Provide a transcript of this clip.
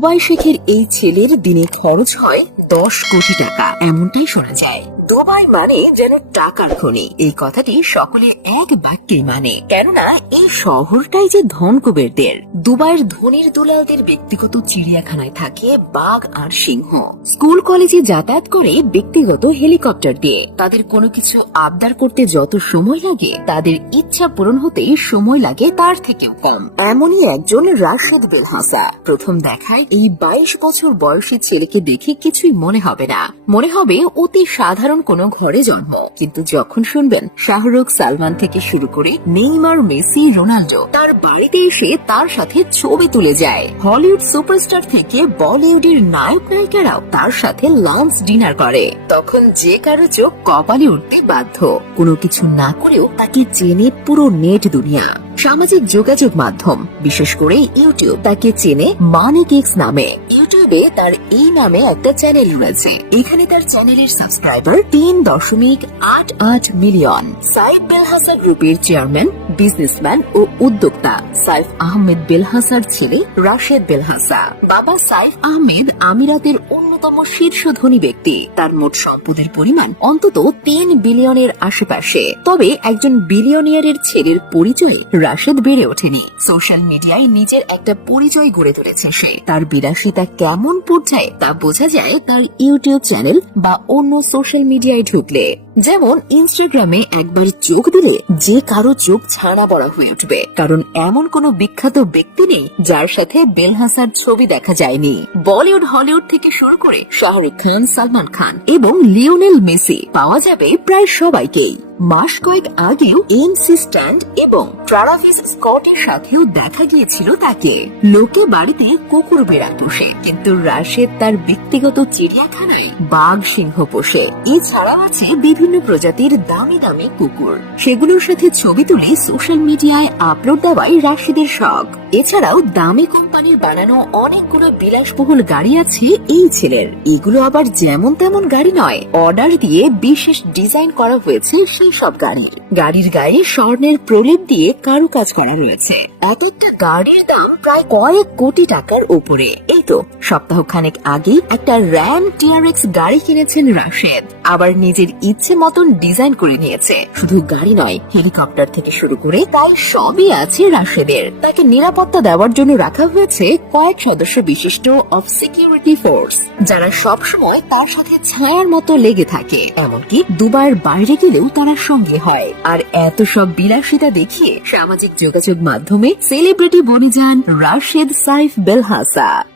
Dubai শেখের এই ছেলের দিনে খরচ হয় দশ কোটি টাকা। এমনটাই শোনা যায়। দুবাই মানে যেন টাকার খনি। এই কথাটি সকলে এক বাক্যে মানে। কেননা এই শহরটাই যে ধন কুবেরদের দুবাইয়ের ধনির দুলালদের ব্যক্তিগত চিড়িয়াখানায় থাকে বাঘ আর সিংহ। স্কুল কলেজে যাতায়াত করে ব্যক্তিগত হেলিকপ্টার দিয়ে। তাদের কোনো কিছু আবদার করতে যত সময় লাগে, তাদের ইচ্ছা পূরণ হতে সময় লাগে তার থেকেও কম। এমনই একজন রাশেদ বেলহাসা। প্রথম দেখায় এই বাইশ বছর বয়সী ছেলেকে দেখে কিছুই মনে হবে না। মনে হবে অতি সাধারণ কোনো ঘরে জন্ম। কিন্তু যখন শুনবেন শাহরুখ সালমান থেকে শুরু করে নেইমার, মেসি রোনাল্ডো তার বাড়িতে এসে তার সাথে ছবি তুলে যায়। হলিউড সুপারস্টার থেকে বলিউডের নায়ক নায়িকারাও তার সাথে লাঞ্চ ডিনার করে। তখন যে কারও চোখ কপালে উঠতে বাধ্য। কোনো কিছু না করেও তাকে চেনে পুরো নেট দুনিয়া। সামাজিক যোগাযোগ মাধ্যম, বিশেষ করে ইউটিউব তাকে চেনে মানি এক্স নামে। ইউটিউবে তার এই নামে একটা চ্যানেল রয়েছে। এখানে তার চ্যানেলের সাবস্ক্রাইবার তিন দশমিক আট আট মিলিয়ন সাইদ বেলহাসা গ্রুপের চেয়ারম্যান বিজনেসম্যান ও উদ্যোক্তা সাইফ আহমেদ বেলহাসার ছেলে রাশেদ বেলহাসা। বাবা সাইফ আহমেদ আমিরাতের অন্যতম শীর্ষ ধনী ব্যক্তি। তার মোট সম্পদের পরিমাণ অন্তত তিন বিলিয়নের আশেপাশে। তবে একজন বিলিয়নিয়ারের ছেলের পরিচয়ে রাশেদ বেড়ে ওঠেনি। সোশ্যাল মিডিয়ায় নিজের একটা পরিচয় গড়ে তুলেছে সে। তার বিলাসিতা কেমন পর্যায়ে তা বোঝা যায় তার ইউটিউব চ্যানেল বা অন্য সোশ্যাল মিডিয়ায় ঢুকলে। যেমন ইনস্টাগ্রামে একবার চোখ দিলে যে কারও চোখ ছাড়া বড়া হয়ে উঠবে। কারণ এমন কোন বিখ্যাত ব্যক্তি নেই যার সাথে বেলহাসার ছবি দেখা যায়নি। বলিউড, হলিউড থেকে শুরু করে শাহরুখ খান, সালমান খান এবং লিওনেল মেসি পাওয়া যাবে প্রায় সবাইকেই। মাস কয়েক আগেও এমসি স্ট্যান্ড এবং ট্রারাভিস স্কটের সাথেও দেখা গিয়েছিল তাকে। লোকে বাড়িতে কুকুর বেড়া পোষে, কিন্তু রাশেদ তার ব্যক্তিগত চিড়িয়াখানায় বাঘ সিংহ পোষে। এছাড়াও আছে বিভিন্ন প্রজাতির দামি দামি কুকুর। সেগুলোর সাথে ছবি তুলে সোশ্যাল মিডিয়ায় আপলোড দেওয়াই রাশেদের শখ। এছাড়াও দামি কোম্পানির বানানো অনেকগুলো বিলাসবহুল গাড়ি আছে এই ছেলের। এগুলো আবার যেমন তেমন গাড়ি নয়, অর্ডার দিয়ে বিশেষ ডিজাইন করা হয়েছে সেই সব গাড়ির গাড়ির গায়ে স্বর্ণের প্রলেপ দিয়ে কারুকাজ করা রয়েছে। এতটা গাড়ির দাম প্রায় কয়েক কোটি টাকার উপরে। এই তো সপ্তাহ খানেক আগে একটা র্যাম টিআরএক্স গাড়ি কিনেছেন রাশেদ। আবার নিজের ইচ্ছে মতন ডিজাইন করে নিয়েছে। শুধু গাড়ি নয়, হেলিকপ্টার থেকে শুরু করে তাই সবই আছে রাশেদের। তাকে নিরাপত্তা দেওয়ার জন্য রাখা হয়েছে কয়েক সদস্য বিশিষ্ট অফ সিকিউরিটি ফোর্স যারা সব সময় তার সাথে ছায়ার মতো লেগে থাকে। এমনকি দুবার বাইরে গেলেও তারা সঙ্গে হয়। আর এত সব বিলাসিতা দেখিয়ে সামাজিক যোগাযোগ মাধ্যমে সেলিব্রিটি বনে যান রাশেদ সাইফ বেলহাসা।